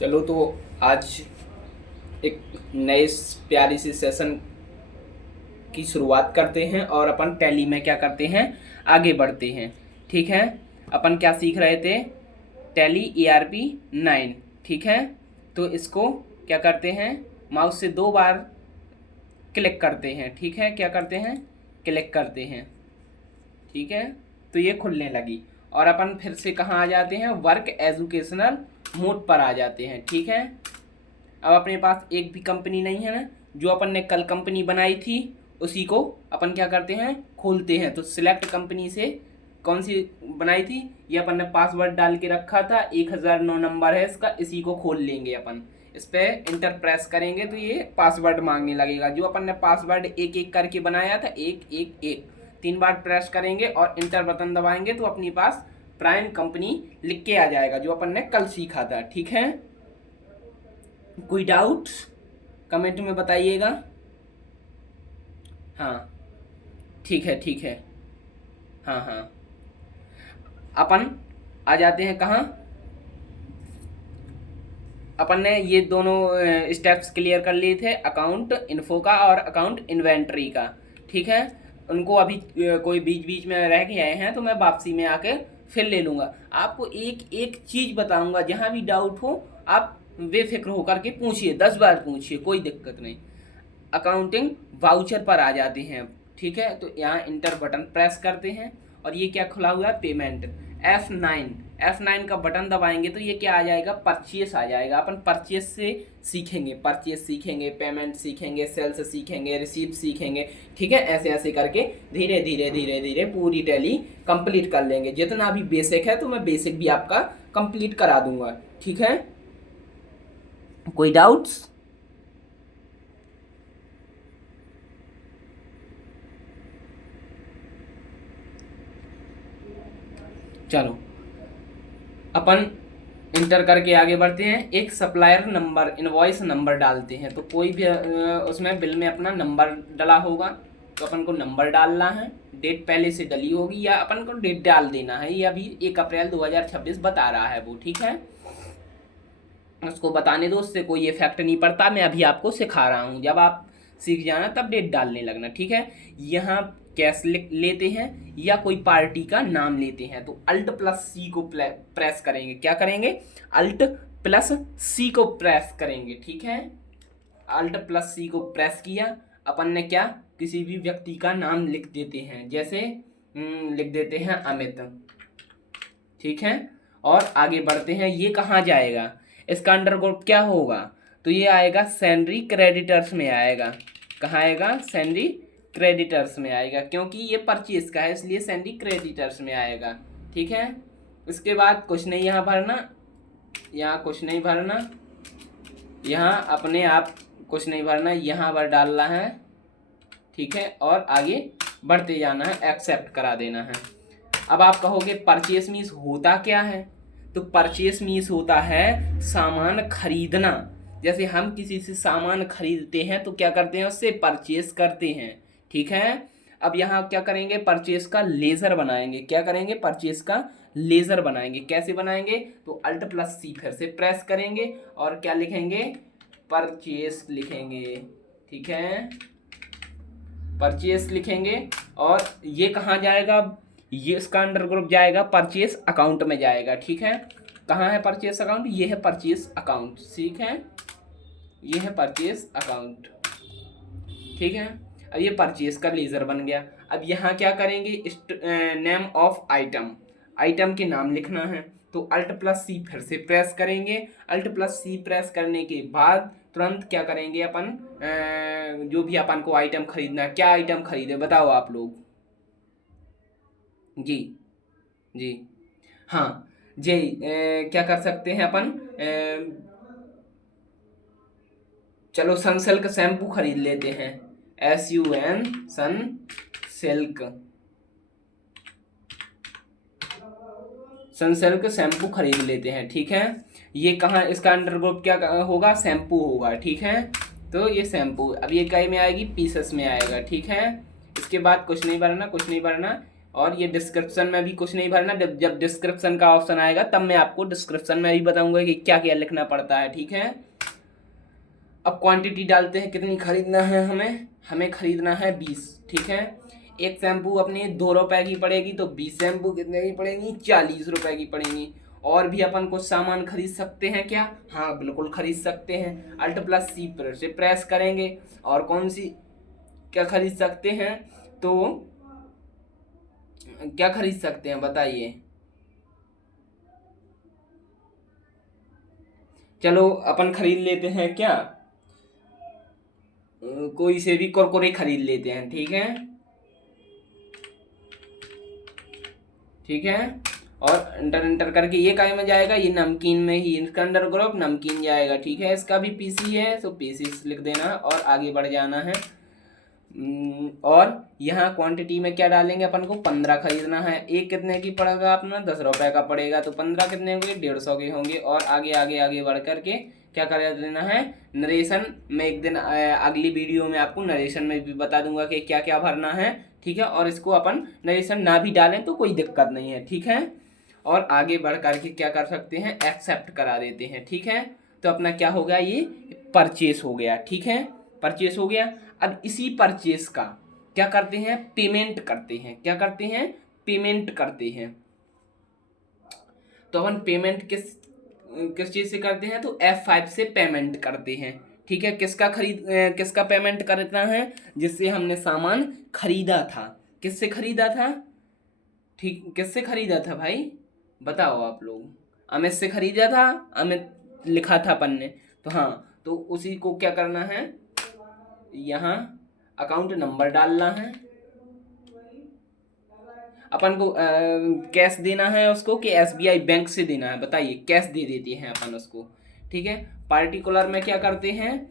चलो तो आज एक नए प्यारी सी सेशन की शुरुआत करते हैं और अपन टैली में क्या करते हैं, आगे बढ़ते हैं। ठीक है, अपन क्या सीख रहे थे, टैली ERP 9। ठीक है, तो इसको क्या करते हैं, माउस से 2 बार क्लिक करते हैं। ठीक है, क्या करते हैं, क्लिक करते हैं। ठीक है, तो ये खुलने लगी और अपन फिर से कहाँ आ जाते हैं, वर्क एजुकेशनल मोड पर आ जाते हैं। ठीक है, अब अपने पास एक भी कंपनी नहीं है ना, जो अपन ने कल कंपनी बनाई थी उसी को अपन क्या करते हैं, खोलते हैं। तो सिलेक्ट कंपनी से कौन सी बनाई थी, ये अपन ने पासवर्ड डाल के रखा था, 1009 नंबर है इसका, इसी को खोल लेंगे अपन। इस पर इंटर प्रेस करेंगे तो ये पासवर्ड मांगने लगेगा, जो अपन ने पासवर्ड एक एक करके बनाया था, एक एक एक 3 बार प्रेस करेंगे और इंटर बटन दबाएंगे तो अपने पास प्राइम कंपनी लिख के आ जाएगा, जो अपन ने कल सीखा था। ठीक है, कोई डाउट कमेंट में बताइएगा। हाँ, ठीक है ठीक है। हाँ हाँ, अपन आ जाते हैं कहाँ, अपन ने ये दोनों स्टेप्स क्लियर कर लिए थे, अकाउंट इन्फो का और अकाउंट इन्वेंट्री का। ठीक है, उनको अभी कोई बीच बीच में रह के आए हैं तो मैं वापसी में आके फिर ले लूँगा। आपको एक एक चीज़ बताऊँगा, जहाँ भी डाउट हो आप बेफिक्र होकर के पूछिए, 10 बार पूछिए, कोई दिक्कत नहीं। अकाउंटिंग वाउचर पर आ जाते हैं। ठीक है, तो यहाँ इंटर बटन प्रेस करते हैं और ये क्या खुला हुआ है, पेमेंट। F9 का बटन दबाएंगे तो ये क्या आ जाएगा, परचेस आ जाएगा। अपन परचेस से सीखेंगे, परचेस सीखेंगे, पेमेंट सीखेंगे, सेल्स सीखेंगे, रिसीप्ट सीखेंगे। ठीक है, ऐसे ऐसे करके धीरे धीरे धीरे धीरे पूरी टैली कंप्लीट कर लेंगे। जितना भी बेसिक है तो मैं बेसिक भी आपका कंप्लीट करा दूंगा। ठीक है, कोई डाउट्स? चलो अपन इंटर करके आगे बढ़ते हैं। एक सप्लायर नंबर, इनवॉइस नंबर डालते हैं। तो कोई भी उसमें बिल में अपना नंबर डला होगा तो अपन को नंबर डालना है, डेट पहले से डली होगी या अपन को डेट डाल देना है। ये अभी 1 अप्रैल 2026 बता रहा है वो। ठीक है, उसको बताने दो, उससे कोई इफेक्ट नहीं पड़ता, मैं अभी आपको सिखा रहा हूँ, जब आप सीख जाना तब डेट डालने लगना। ठीक है, यहाँ कैश लेते हैं या कोई पार्टी का नाम लेते हैं तो Alt+C को प्रेस करेंगे। क्या करेंगे, Alt+C को प्रेस करेंगे। ठीक है, Alt+C को प्रेस किया, अपन ने क्या, किसी भी व्यक्ति का नाम लिख देते हैं, जैसे लिख देते हैं अमित। ठीक है, और आगे बढ़ते हैं। ये कहाँ जाएगा, इसका अंडरग्रुप क्या होगा, तो ये आएगा सैलरी क्रेडिटर्स में आएगा। कहाँ आएगा, सैलरी क्रेडिटर्स में आएगा, क्योंकि ये परचेज का है इसलिए सैलरी क्रेडिटर्स में आएगा। ठीक है, इसके बाद कुछ नहीं यहाँ भरना, यहाँ कुछ नहीं भरना, यहाँ अपने आप कुछ नहीं भरना, यहाँ पर डालना है। ठीक है, और आगे बढ़ते जाना है, एक्सेप्ट करा देना है। अब आप कहोगे परचेस मीन्स होता क्या है, तो परचेस मीन्स होता है सामान खरीदना। जैसे हम किसी से सामान खरीदते हैं तो क्या करते हैं, उससे परचेस करते हैं। ठीक है, अब यहाँ क्या करेंगे, परचेस का लेजर बनाएंगे। क्या करेंगे, परचेस का लेजर बनाएंगे। कैसे बनाएंगे, तो Alt+C फिर से प्रेस करेंगे और क्या लिखेंगे, परचेस लिखेंगे। ठीक है, परचेस लिखेंगे और ये कहाँ जाएगा, ये इसका अंडर ग्रुप जाएगा परचेस अकाउंट में जाएगा। ठीक है, कहाँ है परचेस अकाउंट, ये है परचेस अकाउंट। ठीक है, ये है परचेस अकाउंट। ठीक है, अब ये परचेस का लेजर बन गया। अब यहाँ क्या करेंगे, नेम ऑफ आइटम, आइटम के नाम लिखना है तो Alt+C फिर से प्रेस करेंगे। Alt+C प्रेस करने के बाद तुरंत क्या करेंगे अपन, जो भी अपन को आइटम खरीदना है, क्या आइटम खरीदे बताओ आप लोग जी। जी हाँ जी, क्या कर सकते हैं अपन, चलो सनसिल्क शैम्पू खरीद लेते हैं, SUN सनसिल्क, सनसिल्क शैम्पू खरीद लेते हैं। ठीक है, ये कहाँ, इसका अंडरग्रुप क्या होगा, शैम्पू होगा। ठीक है, तो ये शैम्पू, अब ये कई में आएगी, पीसेस में आएगा। ठीक है, इसके बाद कुछ नहीं भरना, कुछ नहीं भरना, और ये डिस्क्रिप्शन में भी कुछ नहीं भरना, जब डिस्क्रिप्शन का ऑप्शन आएगा तब मैं आपको डिस्क्रिप्शन में भी बताऊंगा कि क्या क्या लिखना पड़ता है, ठीक है। अब क्वांटिटी डालते हैं, कितनी खरीदना है हमें, हमें खरीदना है 20, ठीक है। एक शैम्पू अपनी 2 रुपए की पड़ेगी, तो 20 शैम्पू कितने की पड़ेगी, 40 रुपए की पड़ेगी। और भी अपन कुछ सामान खरीद सकते हैं क्या, हाँ बिल्कुल खरीद सकते हैं। Alt+C से प्रेस करेंगे और कौन सी क्या खरीद सकते हैं, तो क्या खरीद सकते हैं बताइए। चलो अपन खरीद लेते हैं क्या, कोई से भी कुरकुरे खरीद लेते हैं, ठीक है, ठीक है। और इंटर करके ये काय में जाएगा, ये नमकीन में ही, इसका अंडर ग्रुप नमकीन जाएगा, ठीक है। इसका भी पीसी है तो पीसी लिख देना और आगे बढ़ जाना है। और यहाँ क्वांटिटी में क्या डालेंगे, अपन को 15 खरीदना है। एक कितने की पड़ेगा अपना, 10 रुपए का पड़ेगा, तो 15 कितने होंगे, 150 के होंगे। और आगे आगे आगे बढ़ करके क्या कर देना है, नरेशन में एक दिन अगली वीडियो में आपको नरेशन में भी बता दूंगा कि क्या क्या भरना है, ठीक है। और इसको अपन नरेशन ना भी डालें तो कोई दिक्कत नहीं है, ठीक है। और आगे बढ़ करके क्या कर सकते हैं, एक्सेप्ट करा देते हैं, ठीक है। तो अपना क्या हो गया, ये परचेस हो गया, ठीक है, परचेस हो गया। अब इसी परचेस का क्या करते हैं, पेमेंट करते हैं, क्या करते हैं, पेमेंट करते हैं। तो अपन पेमेंट किस किस चीज से करते हैं, तो F5 से पेमेंट करते हैं, ठीक है। किसका पेमेंट करना है, जिससे हमने सामान खरीदा था, किससे खरीदा था, ठीक, किससे खरीदा था भाई बताओ आप लोग, अमित से खरीदा था, अमित लिखा था अपन ने, तो हाँ, तो उसी को क्या करना है, यहाँ अकाउंट नंबर डालना है। अपन को कैश देना है उसको कि SBI बैंक से देना है, बताइए, कैश दे देते हैं अपन उसको, ठीक है। पार्टिकुलर में क्या करते हैं,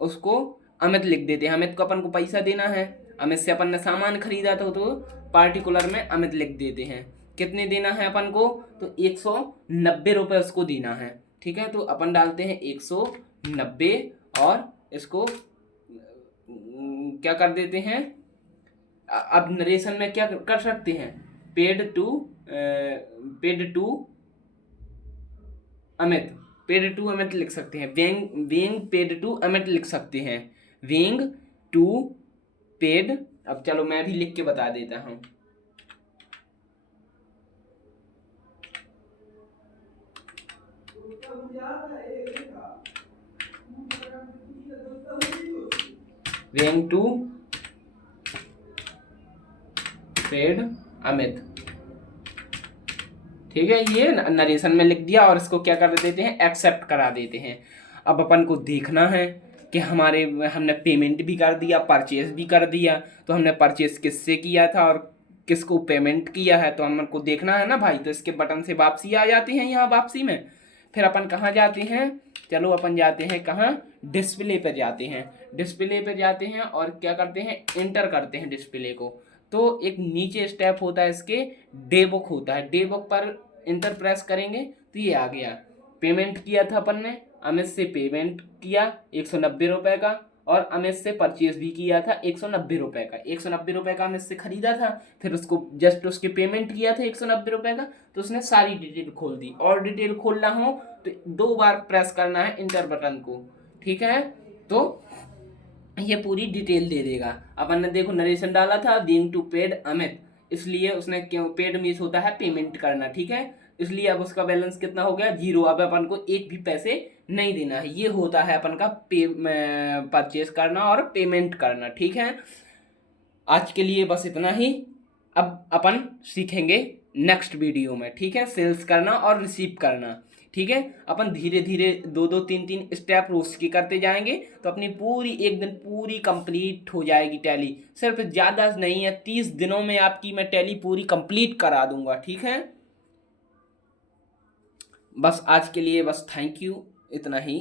उसको अमित लिख देते हैं, अमित को अपन को पैसा देना है, अमित से अपन ने सामान खरीदा था, तो पार्टिकुलर में अमित लिख देते हैं। कितने देना है अपन को, तो 190 रुपये उसको देना है, ठीक है। तो अपन डालते हैं 190 और इसको क्या कर देते हैं। अब नरेशन में क्या कर सकते हैं, पेड टू अमित लिख सकते हैं, वेंग पेड टू अमित लिख सकते हैं, वेंग टू पेड। अब चलो मैं भी लिख के बता देता हूँ, वेंग टू पेड अमित, ठीक है। ये नरेशन में लिख दिया और इसको क्या कर देते हैं, एक्सेप्ट करा देते हैं। अब अपन को देखना है कि हमने पेमेंट भी कर दिया, परचेस भी कर दिया, तो हमने परचेस किससे किया था और किसको पेमेंट किया है, तो हमको देखना है ना भाई। तो इसके बटन से वापसी आ जाती है, यहाँ वापसी में फिर अपन कहाँ जाते हैं, चलो अपन जाते हैं कहाँ, डिस्प्ले पर जाते हैं, डिस्प्ले पर जाते हैं और क्या करते हैं, इंटर करते हैं डिस्प्ले को। तो एक नीचे स्टेप होता है इसके, डे बुक होता है, डे बुक पर इंटर प्रेस करेंगे तो ये आ गया। पेमेंट किया था अपन ने, अमित से पेमेंट किया 190 रुपये का, और अमित से परचेज भी किया था 190 रुपये का, 190 रुपये का अमित से खरीदा था, फिर उसको जस्ट उसके पेमेंट किया था 190 रुपये का, तो उसने सारी डिटेल खोल दी। और डिटेल खोलना हो तो 2 बार प्रेस करना है इंटर बटन को, ठीक है। तो ये पूरी डिटेल दे देगा। अपन ने देखो नरेशन डाला था, बीइंग टू पेड अमित, इसलिए उसने क्यों, पेड मीन्स होता है पेमेंट करना, ठीक है। इसलिए अब उसका बैलेंस कितना हो गया, 0। अब अपन को एक भी पैसे नहीं देना है। ये होता है अपन का परचेस करना और पेमेंट करना, ठीक है। आज के लिए बस इतना ही। अब अपन सीखेंगे नेक्स्ट वीडियो में, ठीक है, सेल्स करना और रिसीव करना, ठीक है। अपन धीरे धीरे 2-2 3-3 स्टेप रोज की करते जाएंगे, तो अपनी पूरी एक दिन पूरी कंप्लीट हो जाएगी टैली। सिर्फ ज़्यादा नहीं है, 30 दिनों में आपकी मैं टैली पूरी कंप्लीट करा दूंगा, ठीक है। बस आज के लिए बस थैंक यू, इतना ही।